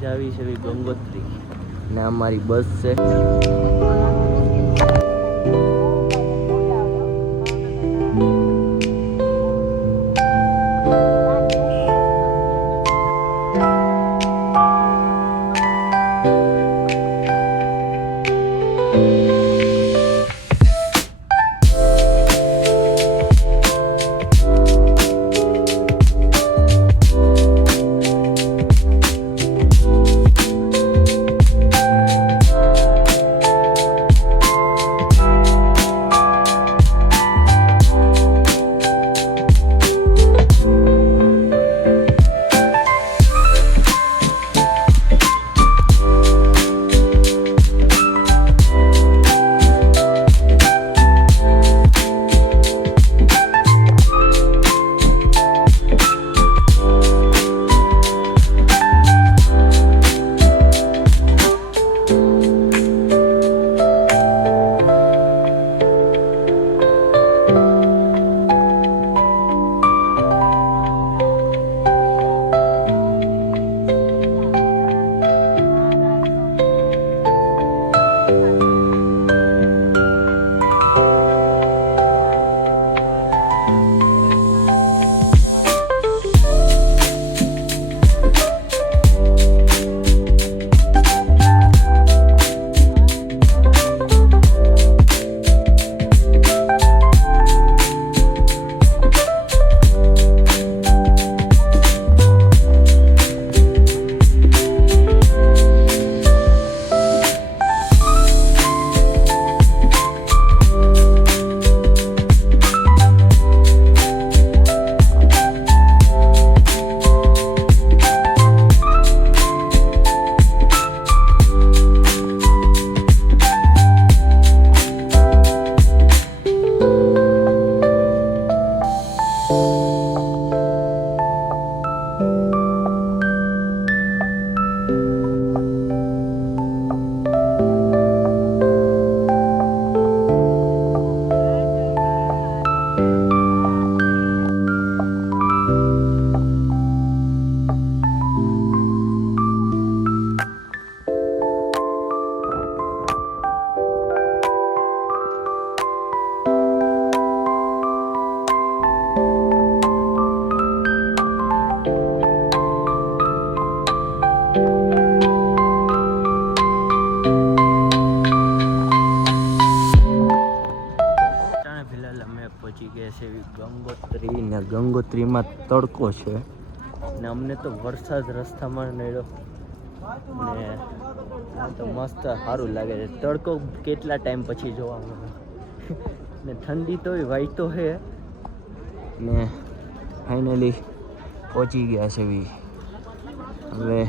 જ આવી છે ગંગોત્રી ને અમારી બસ છે. પહોંચી ગયા છે ગંગોત્રી ને ગંગોત્રીમાં તડકો છે ને અમને તો વરસાદ રસ્તામાં નડ્યો ને તો મસ્ત સારું લાગે છે. તડકો કેટલા ટાઈમ પછી જોવા મળે ને ઠંડી તોય વાઈતો છે ને ફાઇનલી પહોંચી ગયા છે. હવે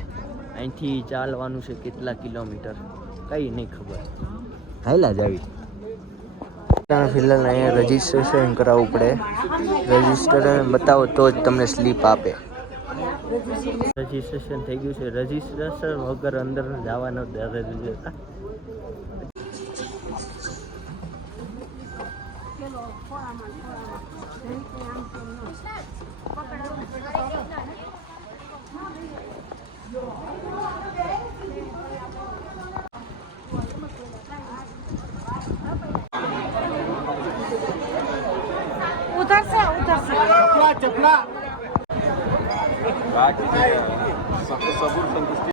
અહીંથી ચાલવાનું છે કેટલા કિલોમીટર કંઈ નહીં ખબર, હાલ્યા જ આવી. ફિલહાલ અહીંયા રજીસ્ટ્રેશન કરાવવું પડે. રજીસ્ટ્રેશન બતાવો તો જ તમને સ્લીપ આપે. રજીસ્ટ્રેશન થઈ ગયું છે. રજીસ્ટ્રેશન વગર અંદર જવાનો દર જ હતા. उधर से चपला चपला सबूर संतुष्टि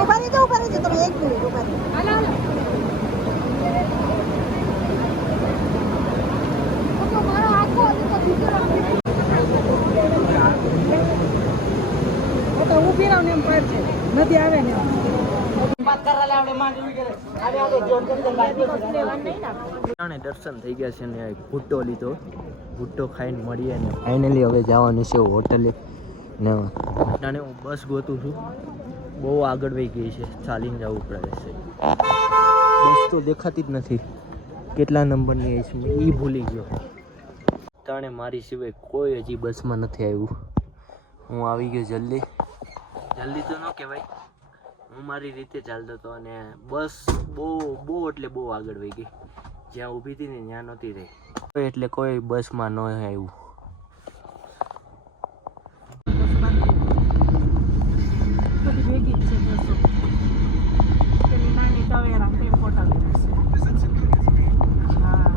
ऊपर ही तुम एक मिनट ऊपर नदी आवे ने बात कर रहा है માંડવી કરે આને આલો જોન કરી દે. દર્શન થઈ ગયા છે ને ભૂટ્ટો લીધો. ભૂટ્ટો ખાઈને મળીએ ને ફાઇનલી હવે જવાનું છે હોટલે ને અને હું બસ ગોતું છું. બહુ આગળ વહી ગઈ છે, ચાલીને જવું પડે છે. બસ તો દેખાતી જ નથી. કેટલા નંબરની છે એ ભૂલી ગયો. તાણે મારી સિવાય કોઈ હજી બસમાં નથી આવ્યું. હું આવી ગયો જલ્દી તો ન કહેવાય, હું મારી રીતે ચાલતો હતો અને બસ બહુ એટલે બહુ આગળ વહી ગઈ. જ્યાં ઊભી હતી ને ત્યાં નહોતી રહી, એટલે કોઈ બસમાં ન આવ્યું. બધી ભેગી જ છે બસો. પેલી નાની ટવેરા ટેમ્પો ટવેરા છે. હા.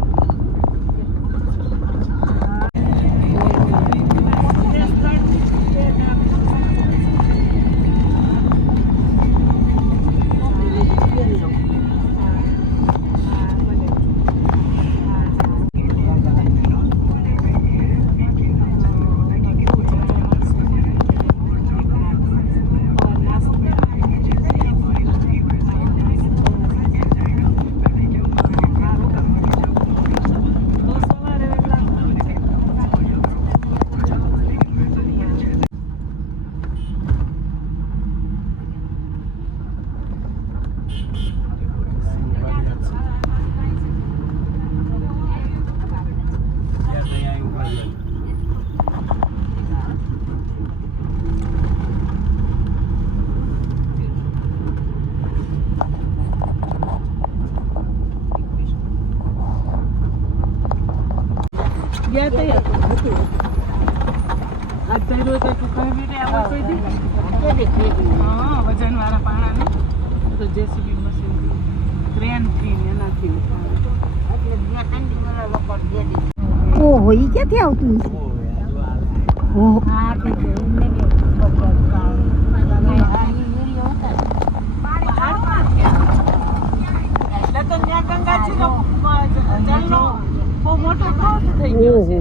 ગયા તે હતું. આ તૈરો તો તું કઈ રીતે આવો કોઈ દી? હા, વજનવાળા પાણાને તો જેસીબી મશીન ક્રેન થી ને એનાથી ઓહો ઈ ક્યાંથી આવતું હશે? ઓહો હા કે એટલે તો ત્યાં ગંગાજીનો જળનો બહુ મોટો ગ્રોથ થઈ ગયો છે.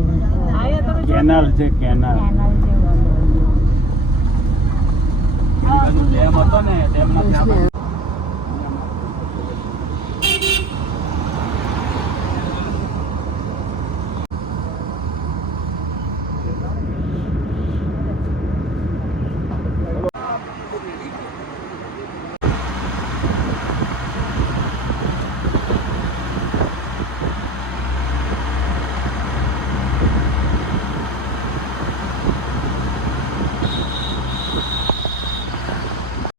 આ તમે જો કેનાલ છે કેનાલ